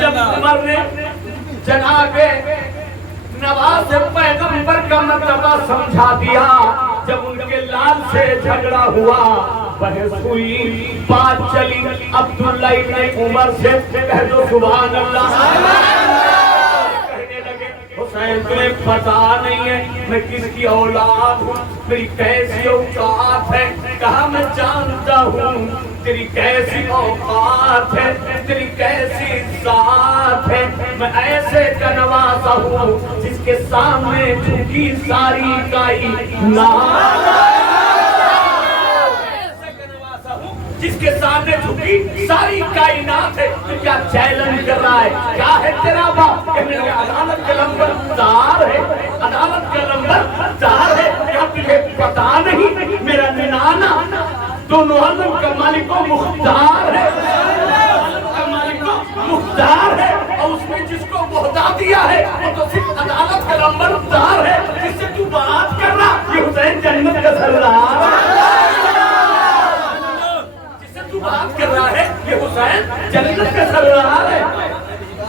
جب عمر نے جناب نواز پیغمبر کا مرتبہ سمجھا دیا، جب ان کے لال سے جھگڑا ہوا، بحث ہوئی، بات چلی، عبداللہ ابن عمر سے کہہ دو سبحان اللہ، کہنے لگے حسین تمہیں پتا نہیں ہے میں کس کی اولاد ہوں، میری کیسی اوقات ہے؟ کہا میں جانتا ہوں تیری کیسی اوقات ہے، تیری کیسی ذات ہے، میں ایسے کا نوازا ہوں جس کے سامنے جھکی ساری کائنات، جس کے سامنے جھکی ساری کائنات ہے۔ تو کیا چیلنج کر رہا ہے؟ کیا ہے تیرا باپ؟ کہ میرے عدالت کا نمبر 4 ہے، عدالت کا نمبر 4 ہے، کیا تجھے پتا نہیں میرا ننانا دونوں عالم کا مالک و مختار ہے، عالم کا مالک و مختار ہے، اور اس نے جس کو عہدہ دیا ہے وہ تو صرف عدالت کا نمبر 4 ہے، جس سے تو بات کرنا یہ حسین جنت کا سردار ہے، جس سے تو بات کر رہا ہے یہ حسین جنت کا سردار ہے،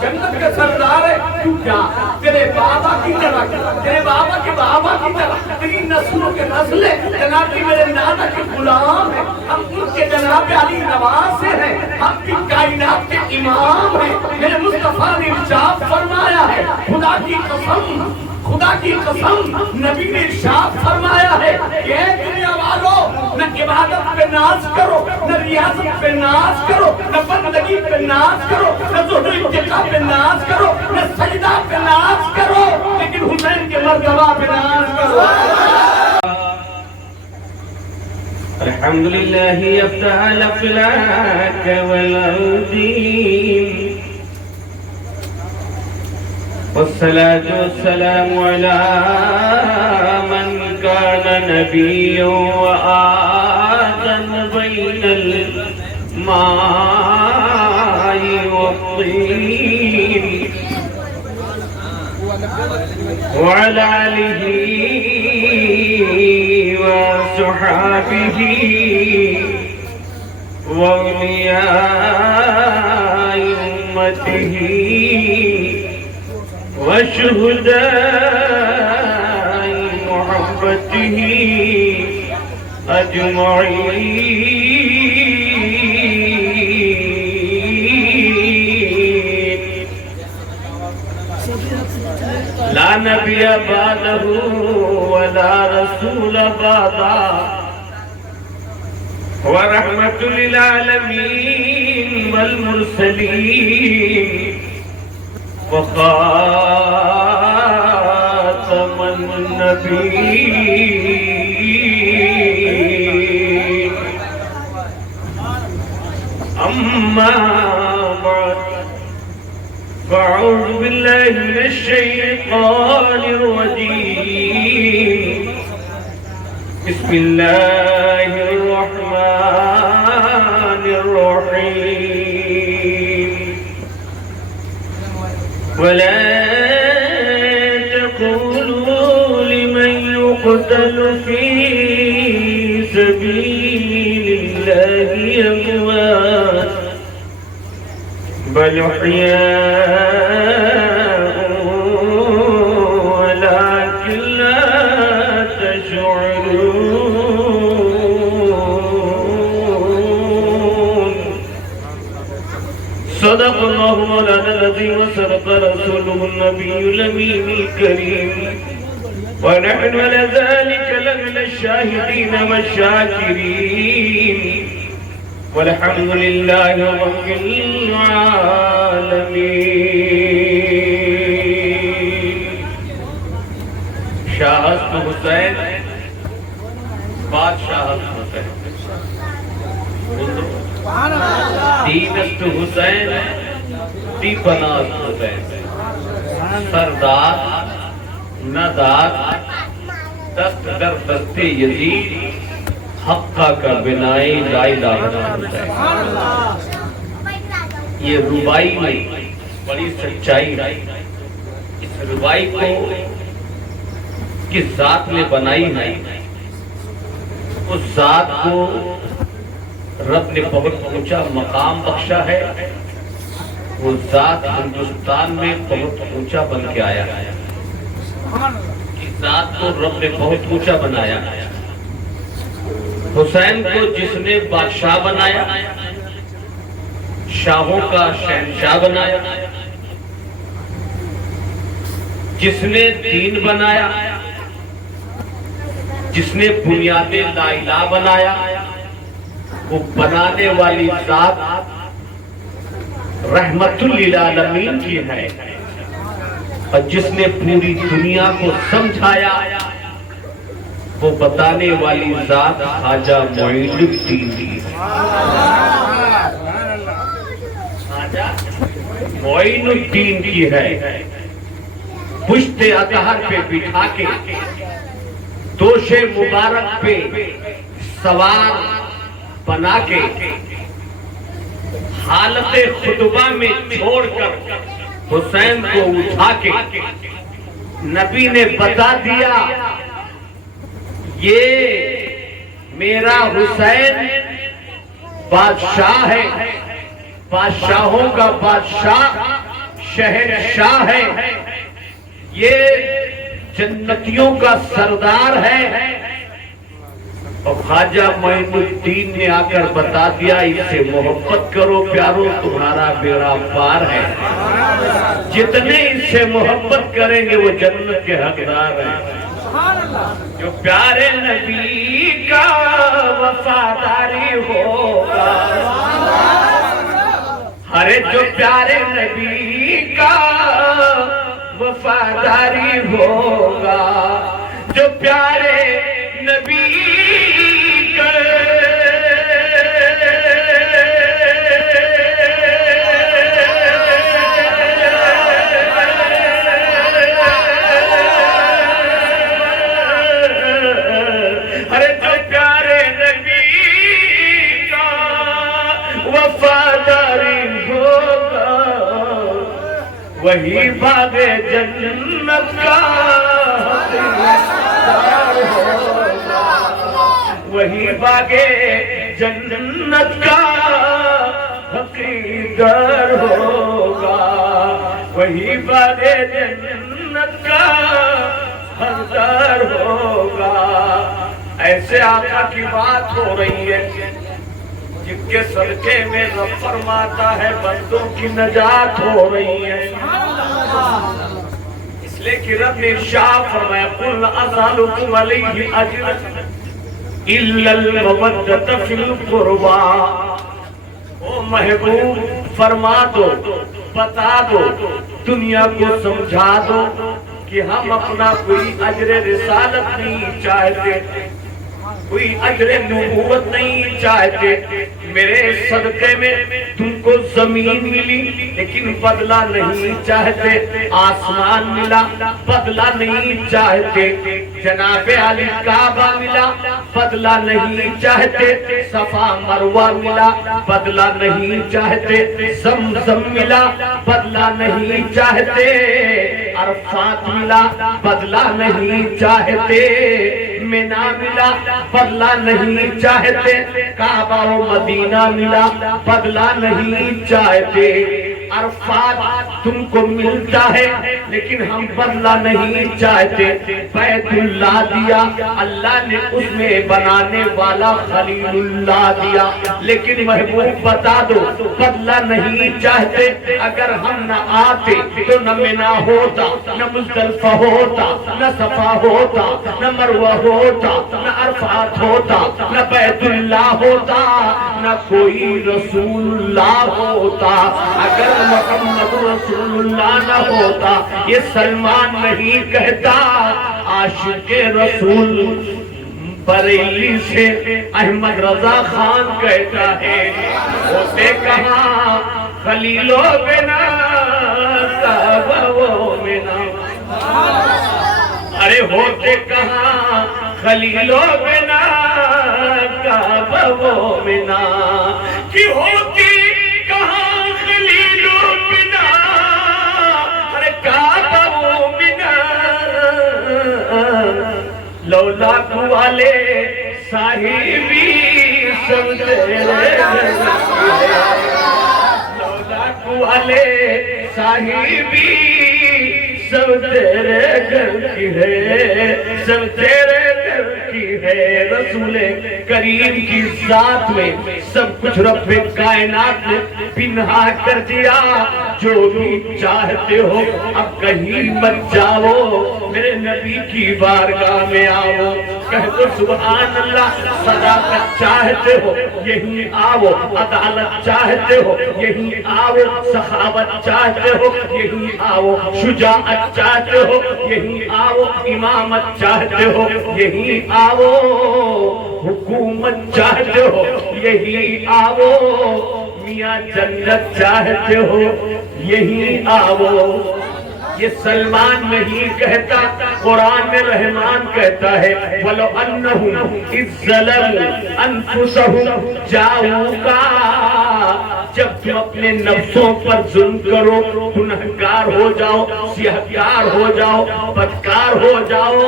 جنت کا سردار ہے۔ تو کیا تیرے بابا کی طرح، تیرے بابا کے بابا کی طرح تیری نسلوں کے نسلیں جناب میرے نانا کے غلام ہیں، ہم ان کے جناب علی نواز سے ہیں، ہم بھی کائنات کے امام ہیں۔ میرے مصطفیٰ نے ارشاد فرمایا ہے، خدا کی قسم، خدا کی قسم، نبی نے ارشاد فرمایا ہے کہ اے دنیا والو، نہ عبادت پہ ناز کرو، نہ ریاضت پہ ناز کرو، نہ بندگی پہ ناز کرو، نہ ظہر اتقاء پہ ناز کرو، نہ سجدہ پہ ناز کرو، لیکن حسین کے مرتبہ پہ ناز کرو۔ الحمدللہ یفتح الافلاک والارضین والصلاة والسلام على من كان نبيا وآدم بين الماء والطين وعلى آله وصحابه وأولياء أمته وشهداء محبته أجمعين، لا نبي بعده ولا رسول بعده، ورحمة للعالمين والمرسلين، وخاتم النبيين، أما بعد، فأعوذ بالله من الشيطان الرجيم، بسم الله الرحمن الرحيم، ولا تقولوا لمن يقتل في سبيل الله أموات، بل أحياء ولكن لا تشعرون، صدق الله مولانا العظيم وصدق رسوله النبي الأمين الكريم، ونحن على ذلك لمن الشاهدين والشاكرين، والحمد لله رب العالمين۔ شاہست حسین، بادشاہت حسین، دینست حسین، دیپناست حسین، سردار ندار، دست در دست یزید، حقہ کا بنائی لائلہ حسین۔ یہ ربائی میں بڑی سچائی ہے، اس ربائی کو کس ذات نے بنائی ہے، اس ذات کو رب نے بہت اونچا مقام بخشا ہے، وہ ذات ہندوستان میں بہت اونچا بن کے آیا ہے. اس ذات کو رب نے بہت اونچا بنایا. حسین کو جس نے بادشاہ بنایا، شاہوں کا شہنشاہ بنایا، جس نے دین بنایا، جس نے بنیاد لا الہ بنایا، وہ بنانے والی ذات رحمت للعالمین کی ہے. اور جس نے پوری دنیا کو سمجھایا، وہ بتانے والی ذات خواجہ معین الدین کی ہے. خواجہ معین الدین کی ہے. پشت اطہر پہ بٹھا کے دوش مبارک پہ سوار بنا کے حالت خطبہ میں چھوڑ کر حسین کو اٹھا کے نبی نے بتا دیا، یہ میرا حسین بادشاہ ہے، بادشاہوں کا بادشاہ، شہنشاہ ہے، یہ جنتیوں کا سردار ہے. اور خواجہ معین الدین نے آ کر بتا دیا، اس سے محبت کرو پیارو، تمہارا بیڑا پار ہے. جتنے اس سے محبت کریں گے وہ جنت کے حقدار ہیں. جو پیارے نبی کا وفاداری ہوگا، ارے جو پیارے نبی کا وفاداری ہوگا، جو پیارے نبی کا ارے جو پیارے نبی کا وفاداری ہوگا، وہی باغ جنت کا حقدار ہوگا، وہی باغ جنت کا حقدار ہوگا، وہی باغ جنت کا حقدار ہوگا. ایسے آقا کی بات ہو رہی ہے جن کے صدقے میں رب فرماتا ہے بندوں کی نجات ہو رہی ہے. اس لیے کہ رب نے ارشاد فرمایا قُلْ أَسْأَلُكُمْ عَلَيْهِ أَجْرًا إِلَّا الْمَوَدَّةَ فِي الْقُرْبَى. او محبوب فرما دو، بتا دو، دنیا کو سمجھا دو کہ ہم اپنا کوئی اجر رسالت نہیں چاہتے، کوئی اجر نبوت نہیں چاہتے. میرے صدقے میں تم کو زمین ملی لیکن بدلہ نہیں چاہتے، آسمان ملا بدلہ نہیں چاہتے، جناب علی کعبہ ملا بدلہ نہیں چاہتے، صفا مروہ ملا بدلہ نہیں چاہتے، زمزم ملا بدلہ نہیں چاہتے، عرفات ملا بدلہ نہیں چاہتے، مینا ملا بدلہ نہیں چاہتے، کعبہ و مدینہ ملا بدلہ نہیں چاہتے. عرفات تم کو ملتا ہے لیکن ہم بدلہ نہیں چاہتے. بیت اللہ دیا اللہ نے، اس میں بنانے والا خلیل اللہ دیا، لیکن محبوب بتا دو بدلہ نہیں چاہتے. اگر ہم نہ آتے تو نہ منا ہوتا، نہ مزدلفہ ہوتا، نہ صفا ہوتا، نہ مروہ ہوتا، نہ عرفات ہوتا، نہ بیت اللہ ہوتا، نہ کوئی رسول اللہ ہوتا. اگر محمد رسول اللہ نہ ہوتا، یہ سلمان نہیں کہتا، عاشق رسول بریلی سے احمد رضا خان کہتا ہے. ہوتے کہاں خلیلو بنا کعبہ بنا، ارے ہوتے کہاں خلیلو بنا کعبہ بنا، کہ ہوتی کہاں خلیلو بنا ارے کعبہ بنا. لولا والے صاحبی سمجھے، لولا والے صاحبی سب تیرے گھر کی ہے، سب تیرے گھر کی ہے۔ رسول کریم کی ذات میں سب کچھ رب کائنات نے پنہا کر دیا۔ جو بھی چاہتے ہو اب کہیں مت جاؤ، میرے نبی کی بارگاہ میں آؤ۔ کہہ دو سبحان اللہ۔ صداقت چاہتے ہو یہیں آؤ، عدالت چاہتے ہو یہیں آؤ، سخاوت چاہتے ہو یہیں آؤ، شجاعت چاہتے ہو یہیں آؤ، امامت چاہتے ہو یہیں آؤ، حکومت چاہتے ہو یہیں آؤ، میاں جنت چاہتے ہو یہیں آؤ۔ یہ سلمان نہیں کہتا، قرآن میں رحمان کہتا ہے وَلَوْ أَنَّهُمْ إِذْ ظَلَمُوا أَنفُسَهُمْ جَاءُوكَ۔ جب تم اپنے نفسوں پر ظلم کرو، گنہگار ہو جاؤ، سیاہکار ہو جاؤ، بدکار ہو جاؤ،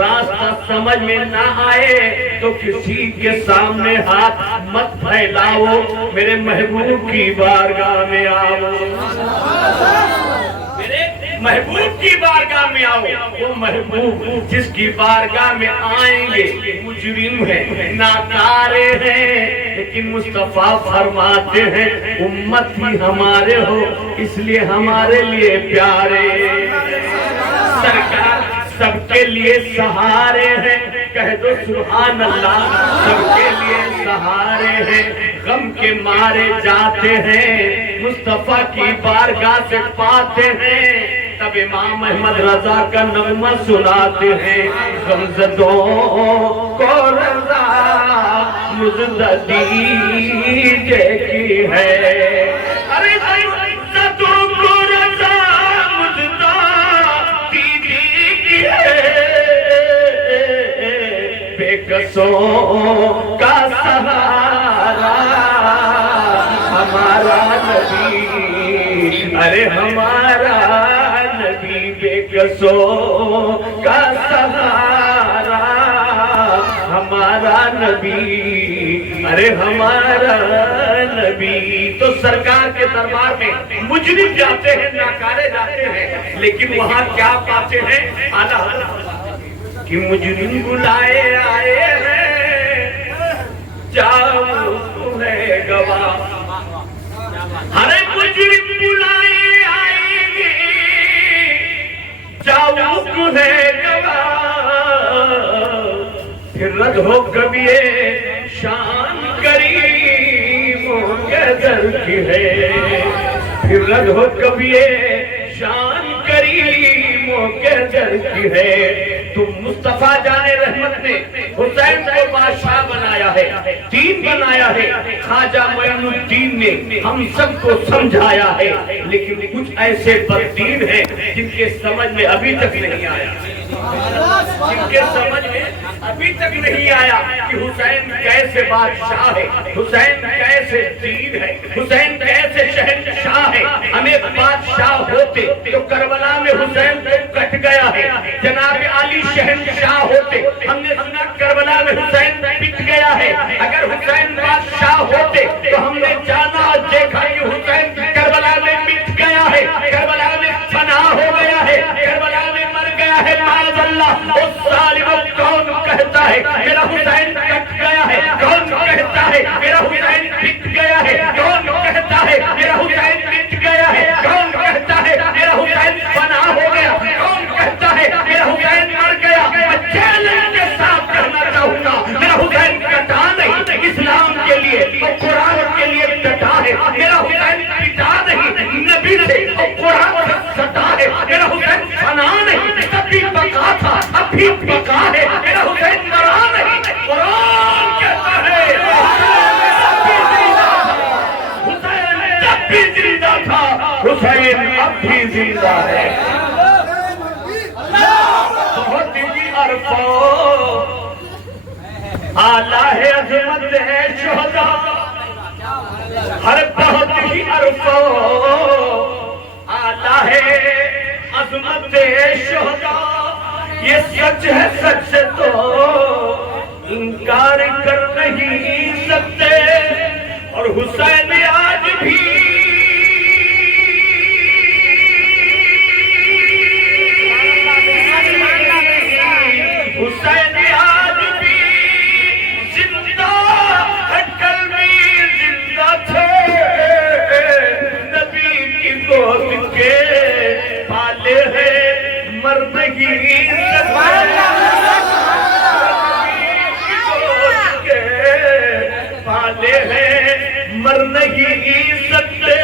راستہ سمجھ میں نہ آئے تو کسی کے سامنے ہاتھ مت پھیلاؤ، میرے محبوب کی بارگاہ میں آؤ، محبوب کی بارگاہ میں آؤ۔ وہ محبوب جس کی بارگاہ میں آئیں گے مجرم ہیں، ناکارے ہیں، لیکن مصطفیٰ فرماتے ہیں امت ہی ہمارے ہو اس لیے ہمارے لیے پیارے، سرکار سب کے لیے سہارے ہیں۔ کہہ دو سبحان اللہ۔ سب کے لیے سہارے ہیں، غم کے مارے جاتے ہیں، مصطفیٰ کی بارگاہ سے پاتے ہیں۔ تب امام احمد رضا کا نغمہ سناتے ہیں غمزدوں کو رضا مزدہ دیجے کی ہے، ارے غمزدوں کو رضا مزدہ دیجے کی ہے، بے کسوں کا سہارا ہمارا نبی، ارے ہمارا نبی بے کسوں کا سہارا ہمارا نبی، ارے ہمارا نبی۔ تو سرکار کے دربار میں مجرم جاتے ہیں، ناکارے جاتے ہیں، لیکن وہاں کیا پاتے ہیں؟ اعلیٰ حضرت کہ مجرم بلائے آئے ہیں، جاؤ تمہیں گواہ، ہر مجرم بلائے آئیں گے، جاؤ تمہیں گواہ، پھر رد ہو کبھی شان کریموں کے در کی ہے، پھر رد ہو کبھی شان کریموں کے در کی ہے۔ تم مصطفیٰ جان رحمت نے حسین کو بادشاہ بنایا ہے، دین بنایا ہے، خواجہ معین الدین نے ہم سب کو سمجھایا ہے، لیکن کچھ ایسے بددین ہیں جن کے سمجھ میں ابھی تک نہیں آیا، جن کے سمجھ میں ابھی تک نہیں آیا کہ حسین کیسے بادشاہ ہے، حسین کیسے دین ہے، حسین کیسے شہنشاہ ہے۔ ہمیں بادشاہ ہوتے تو کربلا میں حسین کو کٹ گیا ہے، جناب علی شہنشاہ ہوتے ہم نے سنا کربلا میں حسین پٹ گیا ہے، اگر حسین بادشاہ ہوتے تو ہم نے جانا اور دیکھا کہ حسین کربلا میں مٹ گیا ہے، کربلا میں فنا ہو گیا ہے، کربلا میں مر گیا ہے، معاذ اللہ۔ اس ظالم کون کہتا ہے میرا حسین کٹ گیا ہے، کون کہتا ہے میرا حسین پٹ گیا ہے، کون کہتا ہے میرا حسین مٹ گیا ہے، کون کہتا ہے میرا حسین فنا ہو گیا، کون کہتا ہے میرا حسین مر گیا۔ میں چیلنج کے ساتھ کہنا چاہوں گا میرا حسین کٹا نہیں، اسلام کے لیے اور قرآن کے لیے ڈٹا ہے، میرا حسین پٹا نہیں، نبی سے اور قرآن سے سٹا ہے، میرا حسین فنا نہیں، تب بھی بقا تھا اب بھی بقا ہے، میرا حسین مرا نہیں، قرآن کہتا ہے حسین جب بھی زندہ تھا، حسین اب بھی زندہ ہے۔ بہت ہی عرفوں اعلیٰ ہے، عظمت ہے شہداء، ہر بہت ہی عرفوں اعلیٰ ہے، عظمت ہے شہداء۔ یہ سچ ہے، سچ سے تو انکار کر نہیں سکتے، اور حسین آج بھی پالے ہیں مردگی پالے ہیں مرنگی سکتے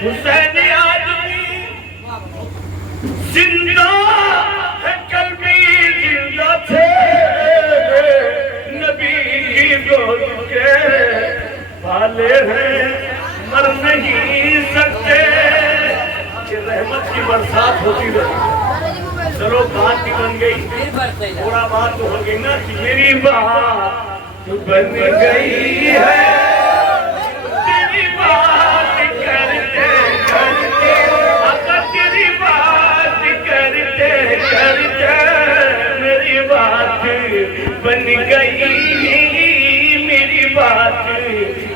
حسین آدمی زندہ ہے کل بھی زندہ تھے نبی کی گود کے پالے ہیں مر نہیں سکتے کہ رحمت کی برسات ہوتی رہی چلو بات کی بن گئی تھوڑا بات تو ہو گئی نا کہ میری بات بن گئی ہے تیری بات کرتے کرتے تیری بات کرتے کرتے میری بات بن گئی میری بات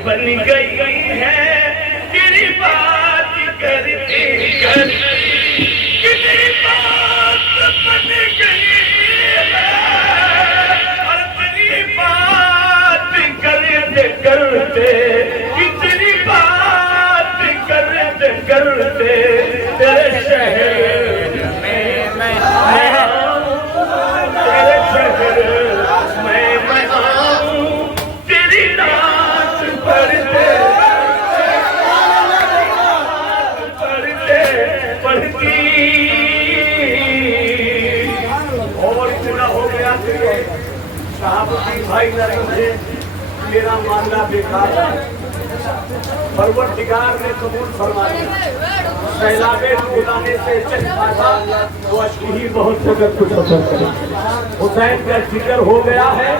بن گئی ہے تیری بات کرتے کرتے تیری بات بن گئی کرتے کتنی بات کرتے کرتے تیرے شہر میں تیرے شہر میں آؤں تیری نعت پڑھتے پڑھتی اور پورا ہو گیا صاحب کی بھائی نہ سمجھے میرا ماننا بیکار ہے پروردگار نے قبول فرما لیا سیلاب بلانے سے چل پاتا وہ اشکی ہی بہت سے کر کچھ اثر کرے حسین کا ذکر ہو گیا ہے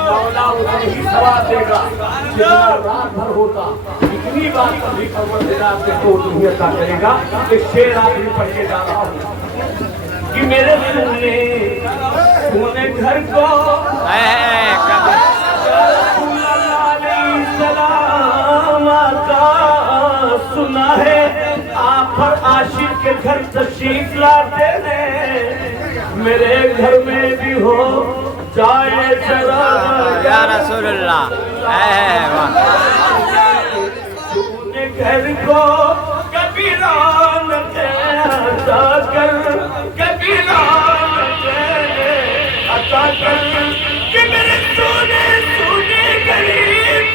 مولا اسے ہی ثواب دے گا جتنا رات بھر ہوتا اتنی بات کبھی پروردگار سے تو نہیں عطا کرے گا کہ شعر آخری پڑھ کے جا رہا ہوں کہ میرے سونے گھر کو سلام آقا سنا ہے آپ پر عاشق کے گھر تشریف لاتے ہیں میرے گھر میں بھی ہو جائے ذرا یا رسول اللہ سونے گھر کو کبھی رونق عطا کر کبھی رونق عطا کر کہ میرے سونے گھر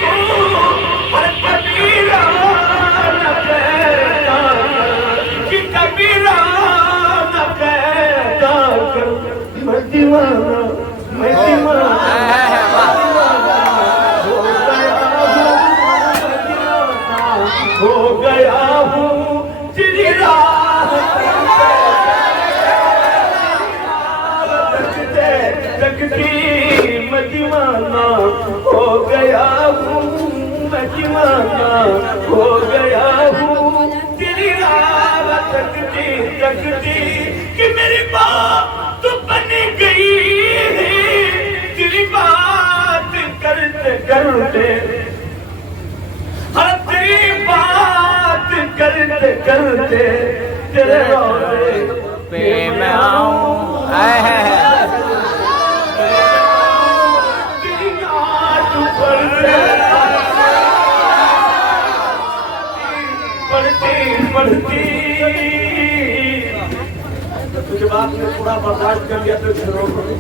میں ہو گیا ہوں تیری راہ تکتی میں دیوانہ ہو گیا ہوں میں دیوانہ ہو گیا ہوں تیری راہ تکتی کہ میری بات تو بن گئی تیری بات کرتے کرتے ہر تیری بات کرتے کرتے تیرے روزے پہ میں آؤں تیری یاد پڑھتی تجھے بات میں پورا برداشت کر لیا تو شروع کرو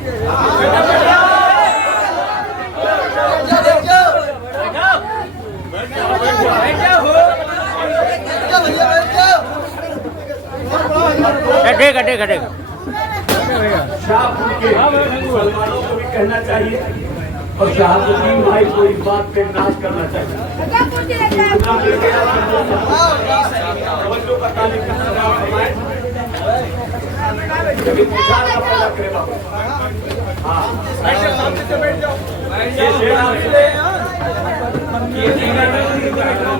شاہپور کے مسلمانوں کو بھی کہنا چاہیے اور شہاب الدین بھائی کو اس بات پہ ناز کرنا چاہیے توجہ کا تعلق فرمائیں جب انتشار کا پیدا کرے بابا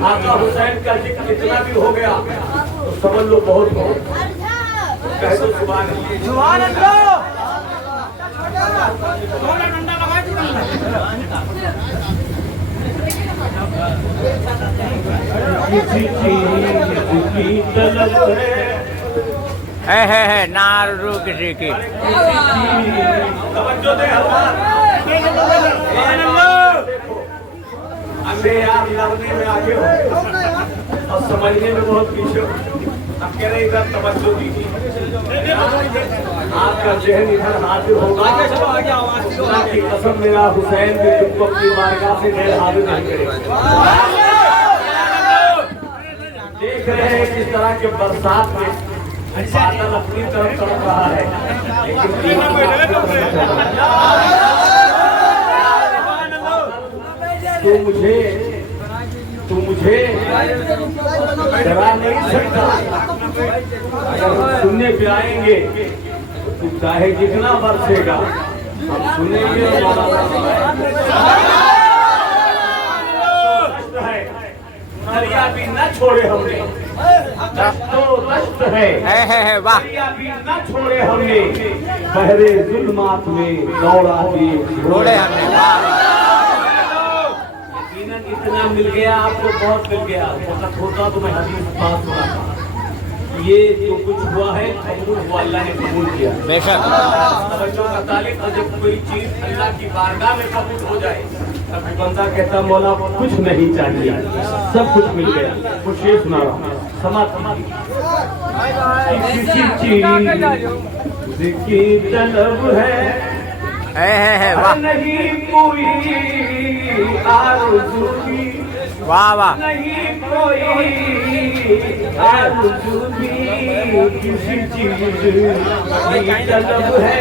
آقا حسین کا ذکر اتنا بھی ہو گیا تو سمجھ لو بہت بہت کہہ دو سبحان اللہ کسی چیز کی طلب ہے نارو کسی کی توجہ دے آپ لگنے میں آگے ہو اور سمجھنے میں بہت پیچھے ہو اب کہہ رہے ادھر توجہ دیجیے، آپ کا ذہن ادھر حاضر ہوگا، اللہ کی قسم میرا حسین بھی تم کو اپنی بارگاہ سے غیر حاضر نہیں کرے گا۔ دیکھ رہے ہیں کس طرح کے برسات میں بادل اپنی طرف طرف رہا ہے، لیکن تو مجھے ڈرا نہیں سکتا، اگر ہم سننے پہ آئیں گے تو چاہے جتنا برسے گا ہم سنیں گے۔ دریا بھی نہ چھوڑے ہم نے، دست و دست ہے، واہ دریا بھی نہ چھوڑے ہم نے، بحرے ظلمات میں دوڑا دیے گھوڑے ہم نے، یقیناً اتنا مل گیا آپ کو، بہت مل گیا، وقت ہوتا تو میں حدیث بات سناتا۔ یہ جو کچھ ہوا ہے قبول ہوا، اللہ نے قبول کیا بے شک۔ توجہ کا تعلق ہے، جب کوئی چیز اللہ کی بارگاہ میں قبول ہو جائے تب بندہ کہتا مولا کچھ نہیں چاہیے، سب کچھ مل گیا۔ کچھ یہ سنا رہا ہوں، سماعت کسی چیز کی طلب ہے واہ نہیں کوئی آرزو کی، واہ واہ نہیں کوئی آرزو کی، کسی چیز کی طلب ہے۔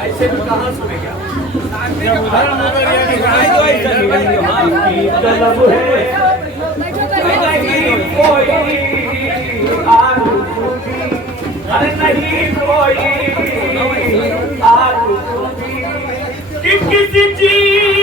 ایسے بھی کہاں سنے گا، کی طلب ہے نہیں کوئی آرزو کی، ارے نہیں کوئی آرزو کی، کہ کسی چیز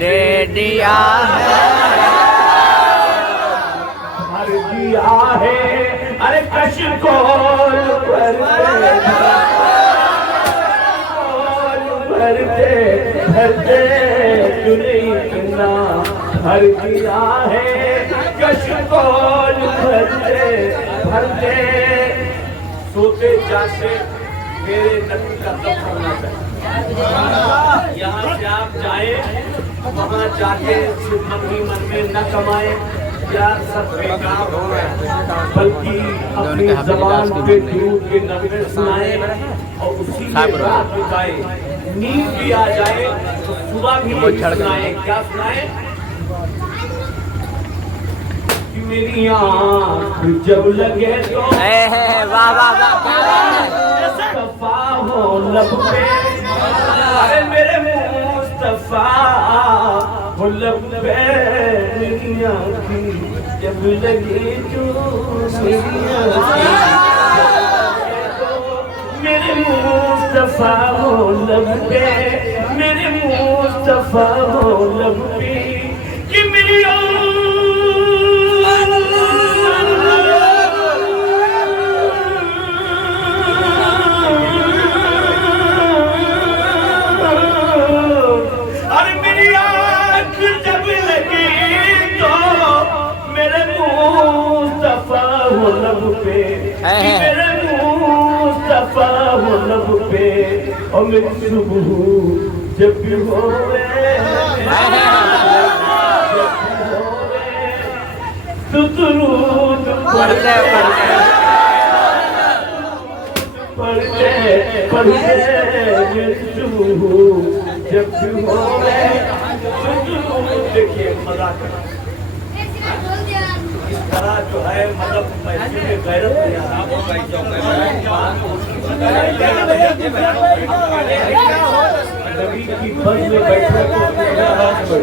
دے دیا ہے، بھر دیا ہے، ارے کشکول بھرتے اتنا بھر دیا ہے، کشکول بھرتے سوتے جاتے میرے نبی کا دم ہونا چاہیے۔ یہاں سے آپ جائیں، وہاں جا کے صرف من میں نہ کمائیں یار سب بیکار ہو رہا ہے، بلکہ اپنی زبان پہ درود کے نغمے سنائیں اور اسی میں رات بتائیں، نیند بھی آ جائے تو صبح بھی سنائیں۔ کیا سنائیں؟ کہ میری آنکھ جب لگے تو واہ واہ واہ مصطفیٰ ہو لب پہ، ارے میرے مصطفیٰ ہو لب پہ، میری آنکھ جب لگے تو میری میرے مصطفیٰ ہو لب پہ، میرے مصطفیٰ ہو لب پہ، کہ میری اور میری صبح جب بھی ہوئے تو درود پڑھتے میری صبح جب بھی ہوئے تو درود۔ دیکھیے مزہ کرنا اس طرح جو ہے مطلب پیسے میں غیرت نہیں آ نبی کی بس میں بیٹھے تو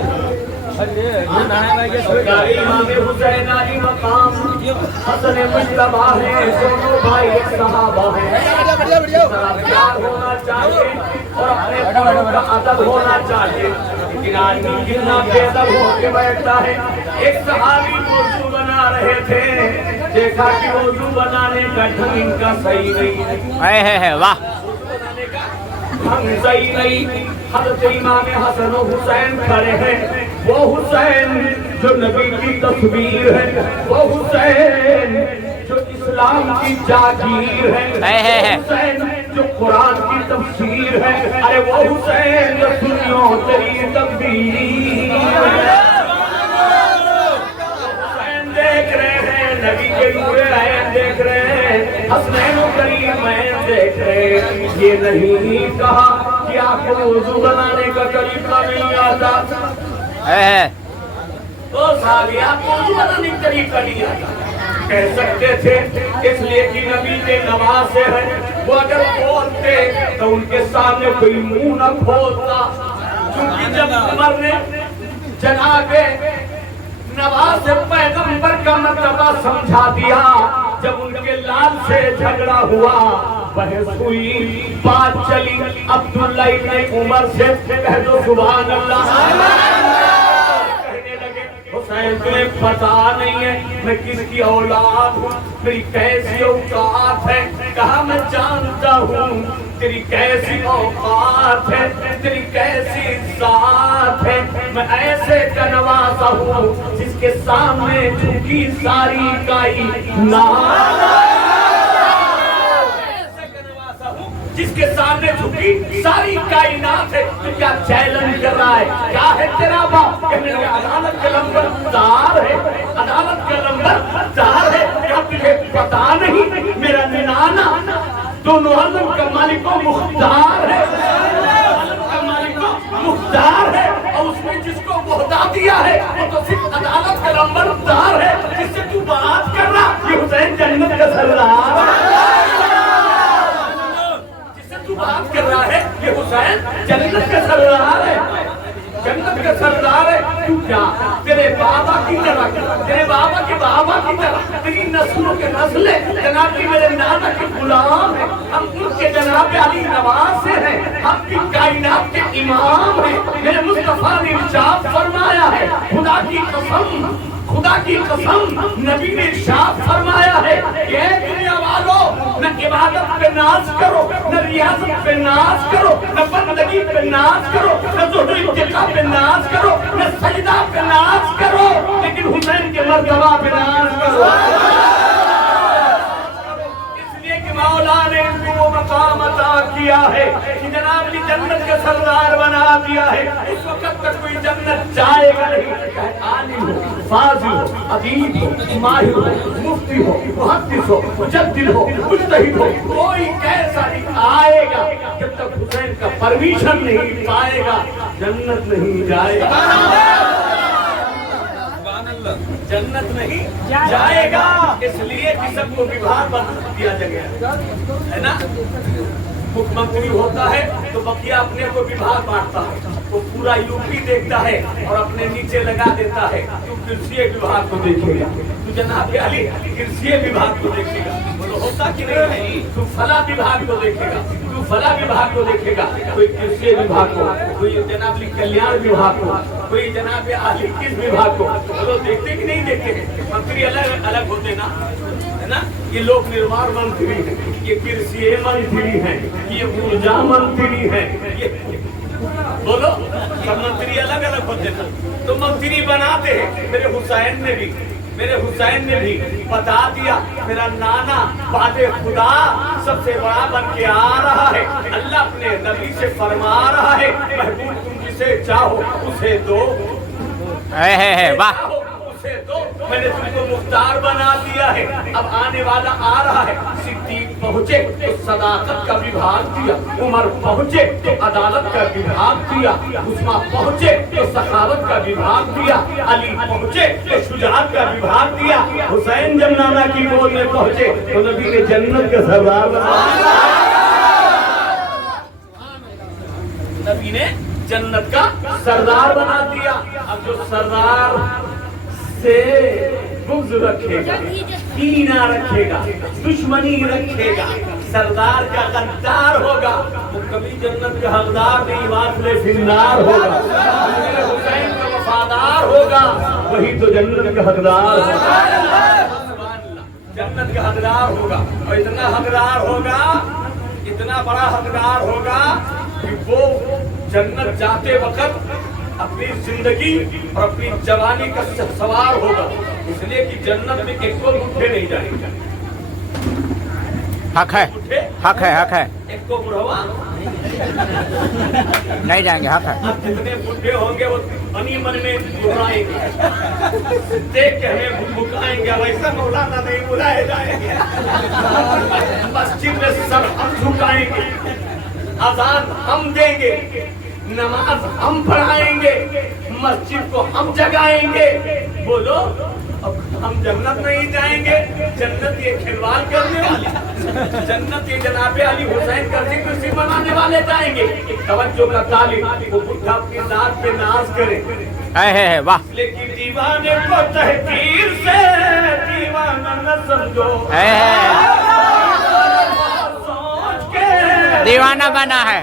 سرکاری امام حسین علی مقام حسن مجتبیٰ ہیں، دونوں بھائی ایک صحابہ ہیں، پیار ہونا چاہیے اور اپنے بڑوں کا ادب ہونا چاہیے، لیکن آدمی کتنا بے ادب ہو کے بیٹھتا ہے۔ ایک صحابی وضو بنا رہے تھے، دیکھا کہ وضو بنانے کا ڈھنگ ان کا صحیح نہیں ہے، واہ وضو بنانے کا ہم زینئی حضرت امام حسن و حسین کھڑے ہیں، وہ حسین جو نبی کی تصویر ہے، وہ حسین جو اسلام کی جاگیر ہے، حسین جو قرآن کی تفسیر ہے، ارے وہ حسین جو سنیوں تیری تکبیر، حسین دیکھ رہے ہیں نبی کے نور عین دیکھ رہے ہیں، حسنین و کریم عین دیکھ رہے ہیں، یہ نہیں کہا کہ آپ کو وضو بنانے کا طریقہ نہیں آتا، تو صحابی آپ کو وضو بنانے کا طریقہ نہیں آتا کہہ سکتے تھے، اس لیے کہ نبی کے نواسے ہیں، وہ اگر بولتے تو ان کے سامنے کوئی منہ نہ کھولتا، کیونکہ جب عمر نے جناب نواز پیغمبر کا مرتبہ سمجھا دیا، جب ان کے لال سے جھگڑا ہوا، بحث ہوئی، بات چلی، عبداللہ ابن عمر سے کہہ دو سبحان اللہ، کہنے لگے حسین تمہیں پتا نہیں ہے میں کس کی اولاد ہوں، میری کیسی اوقات ہے، کہا میں جانتا ہوں تیری کیسی اوقات ہے، تیری کیسی ذات ہے، میں ایسے کا نوازا ہوں جس کے سامنے جھکی ساری کائنات، جس کے سامنے جھکی ساری کائنات ہے، تو کیا چیلنج کر رہا ہے، کیا ہے تیرا باپ، کہ میری عدالت کا نمبر 4 ہے، عدالت کا نمبر 4 ہے، کیا تجھے پتا نہیں میرا ننانا دونوں عالم کا مالک و مختار ہے، عالم کا مالک و مختار ہے، اور اس نے جس کو عہدہ دیا ہے وہ تو صرف عدالت کا نمبر 4 ہے، جس سے تو بات کر رہا، یہ حسین جنت کا سردار بات کر رہا ہے، یہ حسین جنت کا سردار ہے، جنت کا سردار ہے، تو کیا تیرے بابا کی طرح، تیرے بابا کے بابا کی طرح، تیری نسلوں کے نسلیں جناب کی میرے نانا کے غلام ہیں، ہم ان کے جناب علی نواز سے ہیں، ہم کی کائنات کے امام ہیں، میرے مصطفیٰ نے ارشاد فرمایا ہے، خدا کی قسم، خدا کی قسم، نبی نے ارشاد فرمایا ہے کہ اے دنیا والو، نہ عبادت پہ ناز کرو، نہ ریاضت پہ ناز کرو، نہ بندگی پہ ناز کرو، نہ زہد و اتقاء پہ ناز کرو، نہ سجدہ پہ ناز کرو، لیکن حسین کے مرتبہ پہ ناز کرو، اس لیے کہ مولا نے ان کو وہ مقام عطا کیا ہے کہ جناب نے جنت کا سردار بنا دیا ہے، اس وقت تک کوئی جنت جائے گا نہیں، چاہے عالم ہو، فاضل ہو، ادیب ہو، ماہر ہو، مفتی ہو، محدث ہو، مجدد ہو، مجتہد ہو، کوئی کیسا نہیں آئے گا جب تک حسین کا پرمیشن نہیں پائے گا، جنت نہیں جائے گا، جنت نہیں جائے گا، اس لیے کہ سب کو وبھاگ بنا دیا گیا ہے نا، مکھ منتری ہوتا ہے تو بقیہ اپنے کو وبھاگ بانٹتا ہے، وہ پورا یو پی دیکھتا ہے اور اپنے نیچے لگا دیتا ہے، تو کرسیے وبھاگ کو دیکھے گا، تو جناب علی کرسیے وبھاگ کو دیکھے گا، بولو ہوتا کہ نہیں، تو فلاں وبھاگ کو دیکھے گا، تو فلاں وبھاگ کو دیکھے گا، کوئی کرسیے وبھاگ کو، کوئی جناب کلیان وبھاگ کو، کوئی جناب علی کس وبھاگ کو، بولو دیکھتے کہ نہیں دیکھتے ہیں، منتری الگ الگ ہوتے نا، ہے نا، یہ لوک نرمان منتری ہیں، یہ کرسیے منتری ہیں، یہ ارجا منتری ہیں، یہ بولو سب منتری الگ الگ ہوتے نا، تو منتری بناتے ہیں، میرے حسین نے بھی بتا دیا، میرا نانا بعد خدا سب سے بڑا بن کے آ رہا ہے، اللہ اپنے نبی سے فرما رہا ہے، محبوب تم جسے چاہو اسے دو، واہ، تو میں نے تم کو مختار بنا دیا ہے، اب آنے والا آ رہا ہے، صدیق پہنچے تو صداقت کا وبھاگ دیا، عمر پہنچے تو عدالت کا وبھاگ دیا، عثمان پہنچے تو سخاوت کا وبھاگ دیا، علی پہنچے تو شجاعت کا وبھاگ دیا، حسین جب نانا کی گود میں پہنچے تو نبی نے جنت کا سردار بنا دیا، نبی نے جنت کا سردار بنا دیا، اب جو سردار سے بغض رکھے گا، کینہ رکھے گا، دشمنی رکھے گا، سردار کا غدار ہوگا، وہ کبھی جنت کا حقدار نہیں، واصل فی النار ہوگا، حسین کا وفادار ہوگا، وہی تو جنت کا حقدار ہوگا، جنت کا حقدار ہوگا، اور اتنا حقدار ہوگا اتنا بڑا حقدار ہوگا کہ وہ جنت جاتے وقت اپنی زندگی اور اپنی جوانی کا سوار ہوگا، اس لیے کہ جنت میں ایک کو بوڑھے نہیں جائیں گے. حق ہے حق ہے حق ہے ایک کو بڑھوا نہیں جائیں گے حق ہے. اب جتنے بوڑھے ہوں گے وہ منی من میں بلائیں گے، دیکھ کے ہمیں بھکائیں گے، ویسا مولانا نہیں بلائے جائیں گے. مسجد میں سر ہم جھکائیں گے، اذان ہم دیں گے، نماز ہم پڑھائیں گے، مسجد کو ہم جگائیں گے. بولو اب ہم جنت نہیں جائیں گے؟ جنت یہ کھلواڑ کرنے والے، جنت یہ جناب علی حسین کرسی کرسی بنانے والے جائیں گے. توجہ کا طالب وہ بڈھا اپنی ذات پہ ناز کرے، واہ لیکن دیوانے کو تحقیر سے دیوانہ نہ سمجھو، سوچ کے دیوانہ بنا ہے.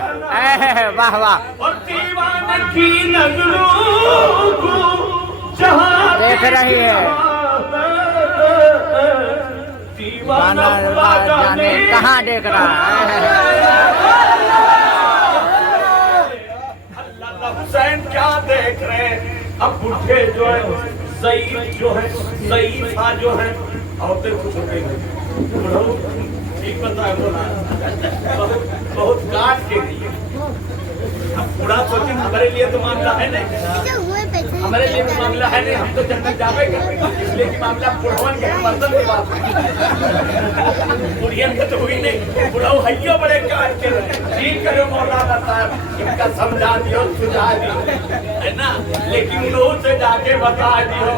واہ واہ اور دیوانے کی نظروں کو جہاں دیکھ رہی ہے دیوانہ جانے کہاں دیکھ رہا ہے. اللہ حسین کیا دیکھ رہے ہیں؟ اب بڈھے جو ہے، ضعیف جو ہے، ضعیفہ جو ہے، عورتیں کچھ ہو گئی ٹھیک بتا ہے بولا بہت کاٹ کے لیے. اب بڑا سوچیں ہمارے لیے تو معاملہ ہے نہیں، ہمارے لیے تو معاملہ ہے نہیں، ہم تو جنت جاوے گے، اس لیے کہ معاملہ بڑھون کے مردن کی بات ہے. بڑھین کا تو ہوئی نہیں، بڑھاؤ ہئیوں بڑے کاٹ کے رہے. ٹھیک کرو مولانا صاحب، ان کا سمجھا دیو سجھا دیو ہے نا، لیکن لوگ سے جا کے بتا دیو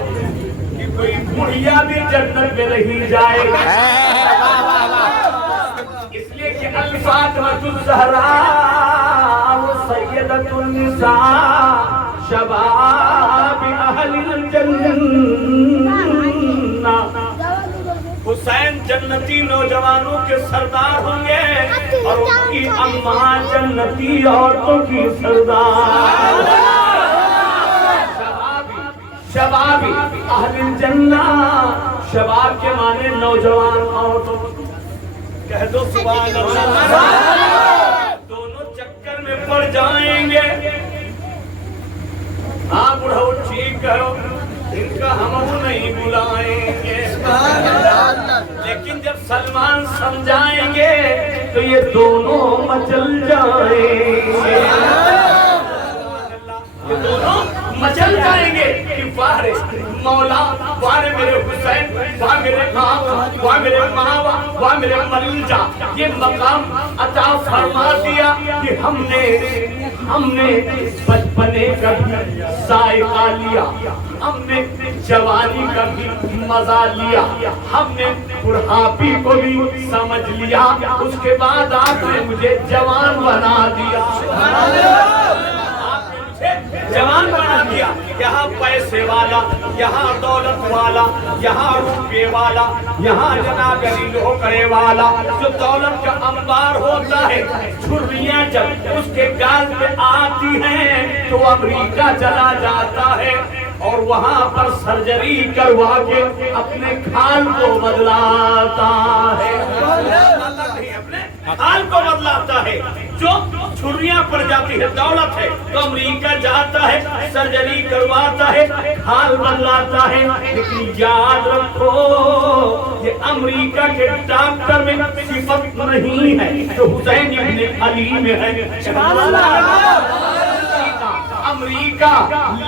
کہ کوئی بڑھیا بھی جنت میں نہیں جائے گا. اس لیے کہ الفاطمۃ الزہراء سیدۃ النساء شباب اہل الجنہ. حسین جنتی نوجوانوں کے سردار ہوں گے اور ان کی اماں جنتی عورتوں کی سردار. شبابی اہل الجنہ، شباب کے معنی نوجوان عورتوں. کہہ دو سبحان اللہ. دونوں چکر میں پڑ جائیں گے. ہاں بڑھو ٹھیک کرو، ان کا ہم نہیں بلائیں گے، لیکن جب سلمان سمجھائیں گے تو یہ دونوں مچل جائیں گے. یہ دونوں مچل جائیں گے کہ واہ رے مولا، واہ رے میرے حسین، واہ میرے آقا، واہ میرے ماوا، واہ میرے ملیجا. یہ مقام عطا فرما دیا کہ ہم نے بچپنے کا بھی ذائقہ لیا، ہم نے جوانی کا بھی مزہ لیا، ہم نے بڑھاپی کو بھی سمجھ لیا، اس کے بعد آپ نے مجھے جوان بنا دیا. جوان بنا دیا. یہاں پیسے والا، یہاں دولت والا، یہاں روپے والا، یہاں جناب علی لوکڑے والا، جو دولت کا انبار ہوتا ہے، چھریاں جب اس کے گال پہ آتی ہیں تو امریکہ چلا جاتا ہے اور وہاں پر سرجری کروا کے اپنے کھال کو بدلاتا ہے. حال کو بدلاتا ہے. جو چھریاں پڑ جاتی ہے، دولت ہے، تو امریکہ جاتا ہے، سرجری کرواتا ہے، حال بدلاتا ہے. لیکن یاد رکھو یہ امریکہ کے ڈاکٹر میں صفت نہیں ہے جو حسین ابن علی میں ہے. امریکہ،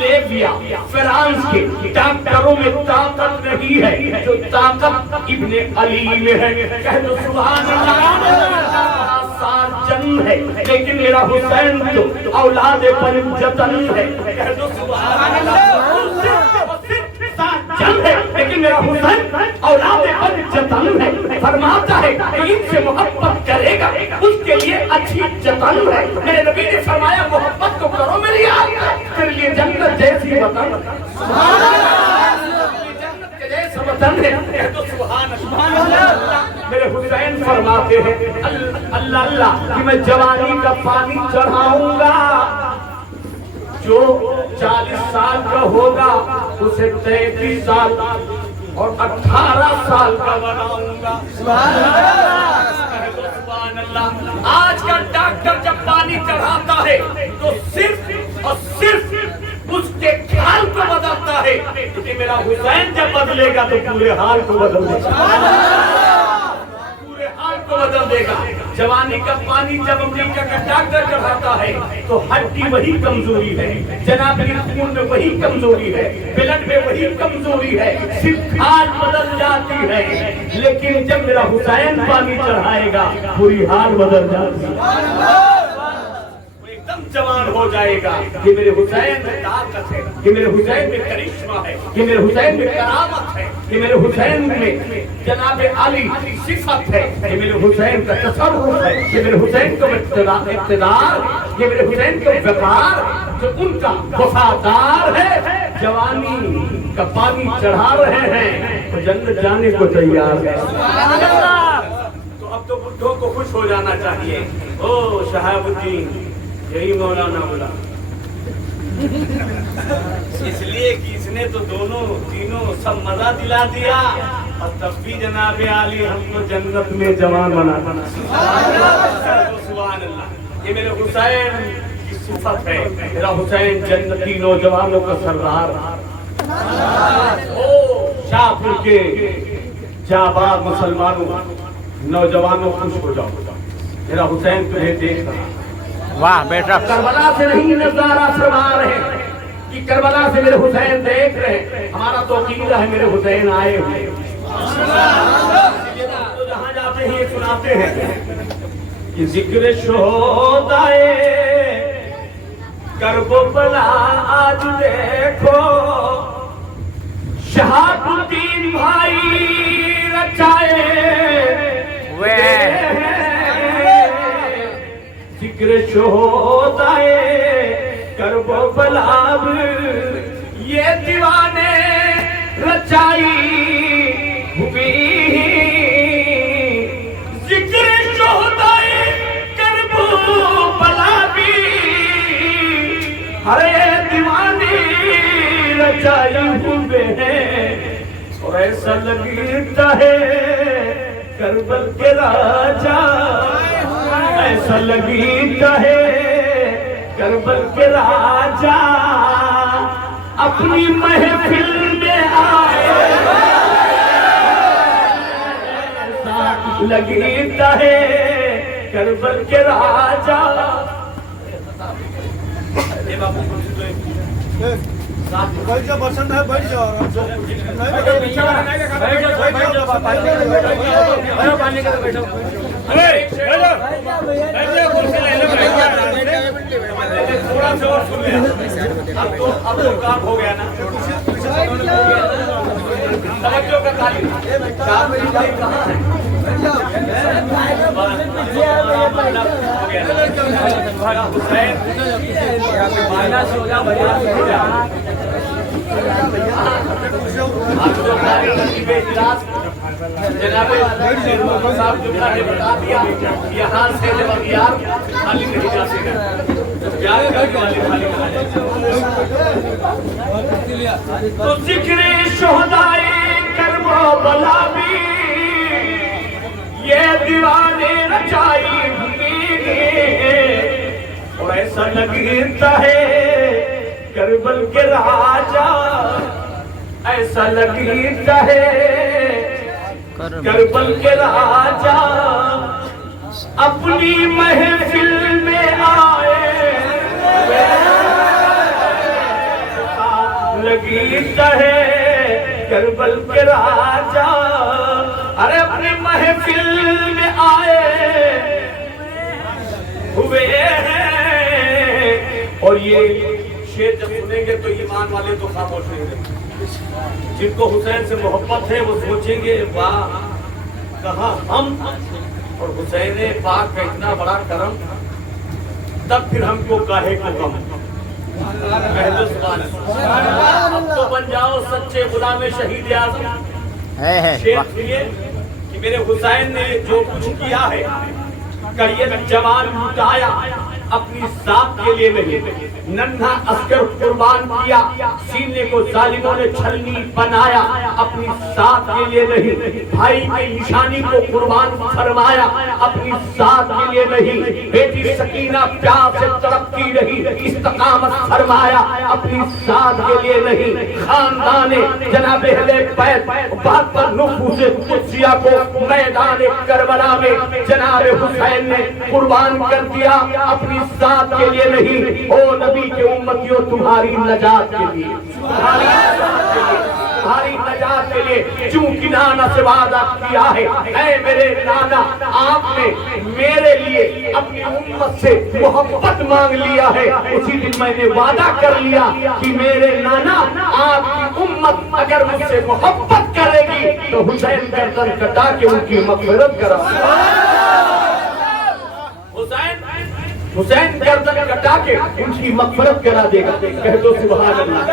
لیبیا، فرانس کے ڈاکٹروں میں طاقت نہیں ہے جو طاقت ابن علی میں ہے. کہہ دو سبحان اللہ. جنگ ہے لیکن میرا حسین تو اولاد پنجتن ہے. کہہ دو سبحان اللہ. جنگ ہے لیکن میرا حسین اولاد پنجتن ہے. فرماتا ہے ان سے محبت کرے گا اس کے لیے اچھی جتن ہے. میرے نبی نے فرمایا محبت تو کرو میری آقا، پھر یہ جنت جیسی وطن، جنت کے جیسا وطن ہے. کہہ دو سبحان اللہ. میرے حسین فرماتے ہیں اللہ اللہ کہ میں جوانی کا پانی چڑھاؤں گا، جو 40 سال کا ہوگا اسے 33 سال اور 18 سال کا بناؤں گا. سبحان اللہ. میرا حسین جب بدلے گا تو پورے حال کو بدل دے گا، پورے حال کو بدل دے گا۔ جوانی کا پانی جب امریکہ کا ڈاکٹر چڑھاتا ہے تو ہڈی وہی کمزوری ہے، جناب خون میں وہی کمزوری ہے، بلڈ میں وہی کمزوری ہے، صرف حال بدل جاتی ہے۔ لیکن جب میرا حسین پانی چڑھائے گا پوری حال بدل جاتی ہے، ایک دم جوان ہو جائے گا کہ میرے حسین میں طاقت ہے، کہ میرے حسین میں کرشمہ ہے، کہ میرے حسین میں کرامت ہے، کہ میرے حسین میں جناب علی صفت ہے، کہ میرے حسین کا تصور ہے، کہ میرے حسین کا اقتدار، کہ میرے حسین کا وقار جو ان کا وفادار ہے۔ جوانی کا پانی چڑھا رہے ہیں تو جنت جانے کو تیار ہے۔ تو اب تو بڈھوں کو خوش ہو جانا چاہیے۔ او شہاب الدین، یہی مولانا بولا، اس لیے کہ اس نے تو دونوں تینوں سب مزہ دلا دیا، اور تب بھی جناب عالی ہم کو جنت میں جوان بنا۔ سبحان اللہ، یہ میرے حسین کی صفت ہے۔ میرا حسین جنتی نوجوانوں کا سردار۔ او شاہپور کے جاباد مسلمانوں، نوجوانوں خوش ہو جاؤ، میرا حسین تمہیں دیکھ رہا۔ واہ بیٹا، کربلا سے نہیں نظارہ فرما رہے کہ کربلا سے میرے حسین دیکھ رہے، ہمارا تو عقیدہ ہے میرے حسین آئے ہوئے۔ تو جہاں جاتے ہیں یہ سناتے ہیں کہ ذکر شہدائے کربلا آج دیکھو، شہاب الدین بھائی رچائے ذکر شہدائے کربلا یہ دیوانے رچائی ہوئی، ذکر شہدائے کربلا بھی ہر دیوانے رچائی ہوئے ہیں، اور ایسا لگتا ہے کربل کے راجا، ایسا لگتا ہے کربل کے راجا اپنی محفل میں آئے، ایسا لگتا ہے کربل کے راجا۔ بیٹھ جاؤ، پسند ہے بیٹھ جاؤ، تھوڑا سا اور سن لیں، اب تو کام ہو گیا نا، توجہ کا تعلیم کہاں ہے؟ جناب صاحب جملہ نے بتا دیا، یہاں سے جب اغیار خالی نہیں جا سکے، تو ذکر شہدائے کربلا بھی یہ دیوانے رچائی ہوئی، اور ایسا لگتا ہے کربل کے راجا، ایسا لگتا ہے کربل کے راجا اپنی محفل میں آئے، لگتا ہے کربل کے راجا ارے اپنی محفل میں آئے ہوئے ہیں۔ اور یہ شعر جب سنیں گے تو ایمان والے تو خاموش نہیں رہیں گے، جن کو حسین سے محبت ہے وہ سوچیں گے واہ کہاں ہم اور حسین پاک کا اتنا بڑا کرم، تب پھر ہم کو کاہے کو غم۔ اب تو بن جاؤ سچے غلام شہید اعظم۔ شیخ یہ کہ میرے حسین نے جو کچھ کیا ہے، کہ یہ جمال لٹایا، اپنی ذات کے لیے نہیں، ننھا عسکر قربان کیا، سینے کو ظالموں نے چھلنی بنایا، اپنی ذات کے لیے نہیں، بھائی کی نشانی کو قربان فرمایا، اپنی ذات کے لیے نہیں، بیٹی سکینہ پیار سے تڑپتی رہی، استقامت فرمایا، اپنی ذات کے لیے نہیں، خاندان جناب اہل بیت 72 نفوس قدسیہ کو میدان کربلا میں جناب حسین نے قربان کر دیا، اپنی ذات کے لیے نہیں، او نبی کے امتیوں تمہاری نجات کے لیے، تمہاری نجات کے لیے، چونکہ نانا سے وعدہ کیا ہے، اے میرے نانا آپ نے میرے لیے اپنی امت سے محبت مانگ لیا ہے، اسی دن میں نے وعدہ کر لیا کہ میرے نانا آپ کی امت اگر مجھ سے محبت کرے گی تو حسین گردن کٹا کے ان کی مغفرت کرا، حسین گردن کٹا کے ان کی مغفرت کرا دے گا، کہہ دو سبحان اللہ،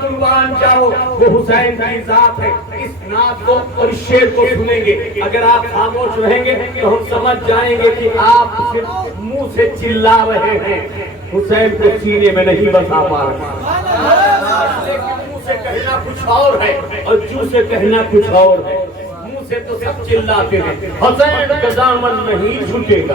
قربان جاؤ وہ حسین کی ذات ہے۔ اس نعت کو اور اس شعر کو سنیں گے، اگر آپ خاموش رہیں گے تو ہم سمجھ جائیں گے کہ آپ صرف منہ سے چلا رہے ہیں، حسین کو سینے میں نہیں بسا پا رہے، لیکن منہ سے کہنا کچھ اور ہے اور جو سے کہنا کچھ اور ہے، سے تو سب چلاتے ہیں حسین کا دامن نہیں چھوٹے گا،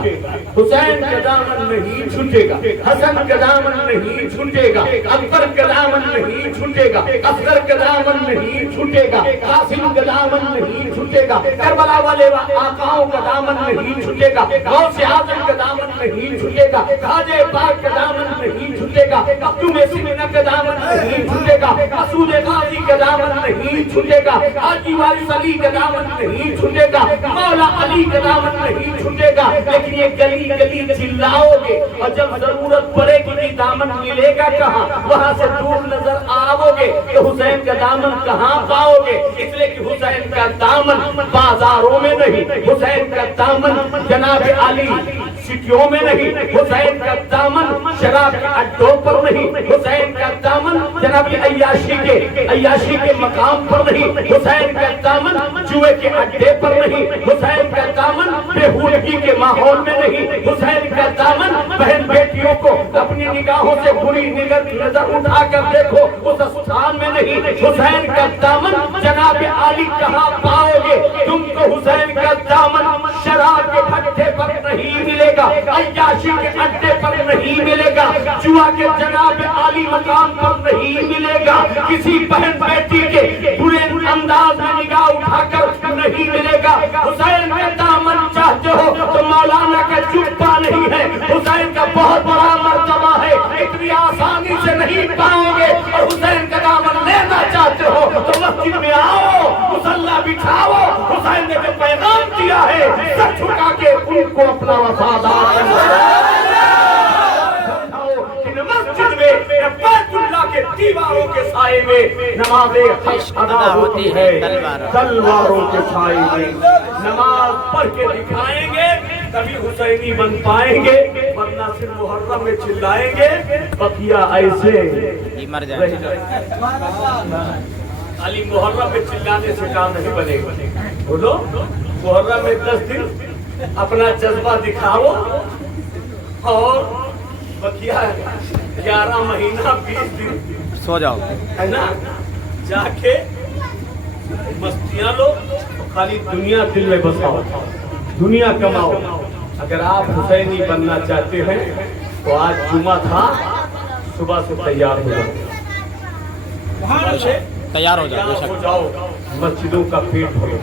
حسین کا دامن نہیں چھوٹے گا، حسن کا دامن نہیں چھوٹے گا، اکبر کا دامن نہیں چھوٹے گا، اصغر کا دامن نہیں چھوٹے گا، قاسم کا دامن نہیں چھوٹے گا، کربلا والے آقاؤں کا دامن نہیں چھوٹے گا، غوث اعظم کا دامن نہیں چھوٹے گا، خواجہ پاک کا دامن نہیں چھوٹے گا، مختوم سینا کا دامن نہیں چھوٹے گا، مسعود غازی کا دامن نہیں چھوٹے گا، حاجی وارث علی کا دامن نہیں چھوٹے گا، مولا علی کا دامن نہیں چھوٹے گا، لیکن یہ گلی گلی چلاؤ گے اور جب ضرورت پڑے گی دامن ملے گا کہاں، وہاں سے دور نظر آؤ گے تو حسین کا دامن کہاں پاؤ گے، اس لیے کہ حسین کا دامن بازاروں میں نہیں، حسین کا دامن جناب علی سٹیوں میں نہیں، حسین کا دامن شراب کے اڈوں پر نہیں، حسین کا دامن جناب عیاشی کے مقام پر نہیں، حسین کا دامن جوئے کے اڈے پر نہیں، حسین کا دامن بےہودگی کے ماحول میں نہیں، حسین کا دامن بہن بیٹیوں کو اپنی نگاہوں سے بری نظر اٹھا کر دیکھو اس استھان میں نہیں، حسین کا دامن جناب علی کہاں پاؤ گے، تم کو حسین کا دامن شراب کے بھٹے پر نہیں ملے گا، عیاشی کے اڈے پر نہیں ملے گا، جوا کے جناب علی مقام پر نہیں ملے گا، کسی بہن بیٹی کے برے انداز میں نگاہ اٹھا کر نہیں ملے گا، حسین کا دامن چاہتے ہو تو مولانا کا جبہ نہیں ہے، حسین کا بہت بڑا مرتبہ ہے، اتنی آسانی سے نہیں پاؤ گے، اور حسین کا دامن لینا چاہتے ہو تو مسجد میں آؤ، مصلی بچھاؤ، حسین نے جو پیغام دیا ہے سر جھکا کے ان کو اپنا وفادار مسجد میں بیت اللہ کے دیواروں کے سائے میں نمازیں ادا ہوتی ہے، تلواروں کے سائے میں نماز پڑھ کے دکھائیں گے تبھی حسینی بن پائیں گے، ورنہ صرف محرم میں چلائیں گے بقیہ ایسے مر جائیں گے۔ علی محرم میں چلانے سے کام نہیں بنے گا، بولو محرم میں 10 دن اپنا جذبہ دکھاؤ اور بقیہ 11 مہینہ 20 دن سو جاؤ ہے نا، جا کے مستیاں لو، خالی دنیا دل میں بساؤ، دنیا کماؤ۔ اگر آپ حسینی بننا چاہتے ہیں تو آج جمعہ تھا، صبح سے تیار ہو جاؤ، تیار ہو جاؤ، مسجدوں کا پیٹ بھرو،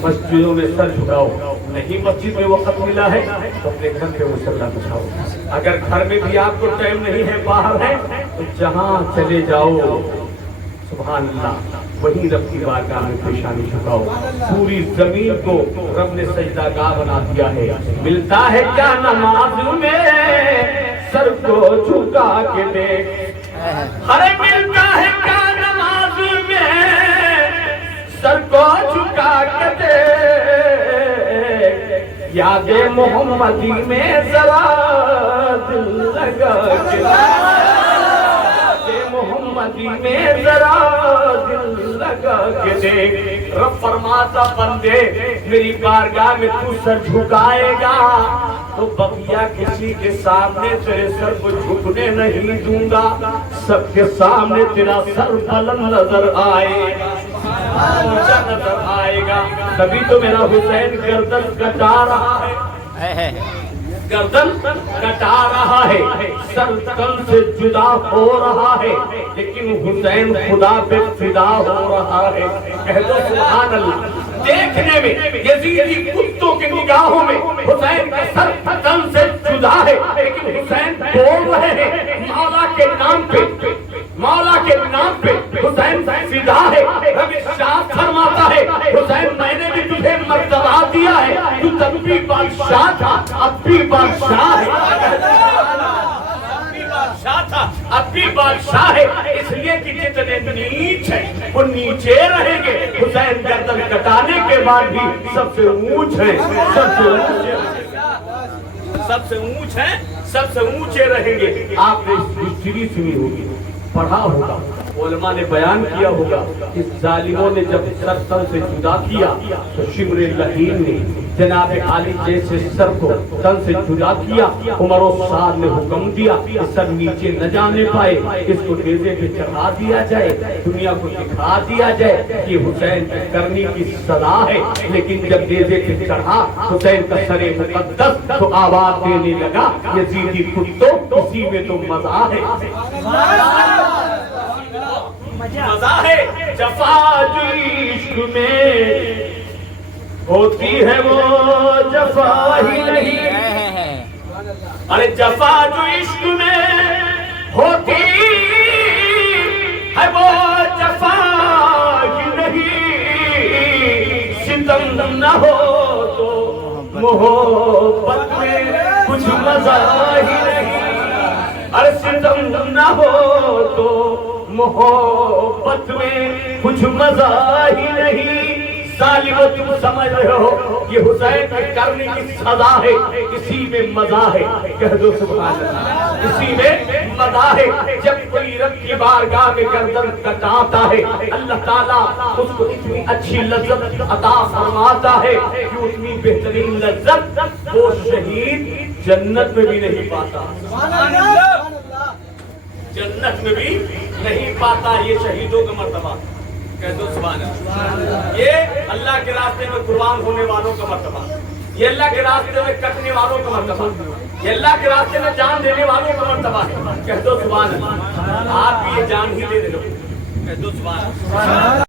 مسجدوں میں سر جھکاؤ، نہیں مسجد میں وقت ملا ہے تو اپنے گھر پہ مصلی بچھاؤ، اگر گھر میں بھی آپ کو ٹائم نہیں ہے، باہر ہے تو جہاں چلے جاؤ، سبحان اللہ، وہیں رب کی بارگاہ میں پیشانی جھکاؤ، پوری زمین کو رب نے سجدہ گاہ بنا دیا ہے، ملتا ہے کیا نماز میں سر کو جھکا کے دیکھ، ارے ملتا ہے کیا نماز میں سر کو جھکا کے دیکھ، یاد محمدی میں ذرا دل لگا کے، یاد محمدی میں ذرا دل لگا کے دیکھ، رب فرماتا بندے میری بارگاہ میں تو سر جھکائے گا تو بقیہ کسی کے سامنے تیرے سر کو جھکنے نہیں دوں گا، سب کے سامنے تیرا سر بلند نظر آئے گا، اونچا نظر آئے گا۔ تبھی تو میرا حسین گردن کٹا رہا ہے، گردن کٹا رہا ہے، سر تن سے جدا ہو رہا ہے، لیکن حسین خدا پہ فدا ہو رہا ہے۔ کہہ دو سبحان اللہ۔ دیکھنے میں یزیدی کتوں کے نگاہوں میں حسین کا سر تن سے جدا ہے، لیکن حسین بول رہے ہیں مولا کے نام پہ، مولا کے نام پہ حسین فدا ہے۔ رب شاہ فرماتا ہے حسین میں نے بھی تجھے مرتبہ دیا ہے، تو تب بھی بادشاہ تھا اب بھی بادشاہ ہے، اب بھی بادشاہ ہے، اس لیے کہ جتنے نیچ ہیں وہ نیچے رہیں گے۔ حسین گردن کٹانے کے بعد بھی سب سے اونچ ہیں، سب سے اونچ ہیں، سب سے اونچے رہیں گے۔ آپ نے ہسٹری سنی ہوگی، پڑھا ہوگا، علماء نے بیان کیا ہوگا، اس ظالموں نے جب سر تن سے جدا کیا تو شمر لعین نے جناب علی جیسے سر کو تن سے جدا کیا۔ عمر و سعد نے حکم دیا کہ سر نیچے نہ جانے پائے، اس کو نیزے پہ چڑھا دیا جائے، دنیا کو دکھا دیا جائے کہ حسین کی کرنی کی سزا ہے۔ لیکن جب نیزے پہ چڑھا حسین کا سر مقدس تو آواز دینے لگا یزیدی کتوں اسی میں تو مزہ ہے، مزہ ہے۔ جفا جو عشق میں ہوتی ہے وہ جفا ہی نہیں، ارے جفا جو عشق میں ہوتی ہے وہ جفا ہی نہیں، ستم نہ ہو تو محبت میں کچھ مزہ ہی نہیں، ارے ستم نہ ہو تو محبت میں کچھ مزہ ہی نہیں۔ ظالمو تم سمجھ رہے ہو یہ حسین کی کرنے کی سزا ہے، اسی میں مزہ ہے۔ کہہ دو سبحان اللہ، اسی میں مزہ ہے۔ جب کوئی رب کی بارگاہ میں گردن کٹاتا ہے اللہ تعالیٰ اس کو اتنی اچھی لذت عطا فرماتا ہے کہ اتنی بہترین لذت وہ شہید جنت میں بھی نہیں پاتا، جنت میں بھی نہیں پاتا۔ یہ شہیدوں کا مرتبہ، کہہ دو سبحان اللہ۔ یہ اللہ کے راستے میں قربان ہونے والوں کا مرتبہ، یہ اللہ کے راستے میں کٹنے والوں کا مرتبہ، یہ اللہ کے راستے میں جان دینے والوں کا مرتبہ ہے۔ کہہ دو سبحان اللہ۔ آپ بھی یہ جان ہی دے رہے ہو، کہہ دو سبحان اللہ۔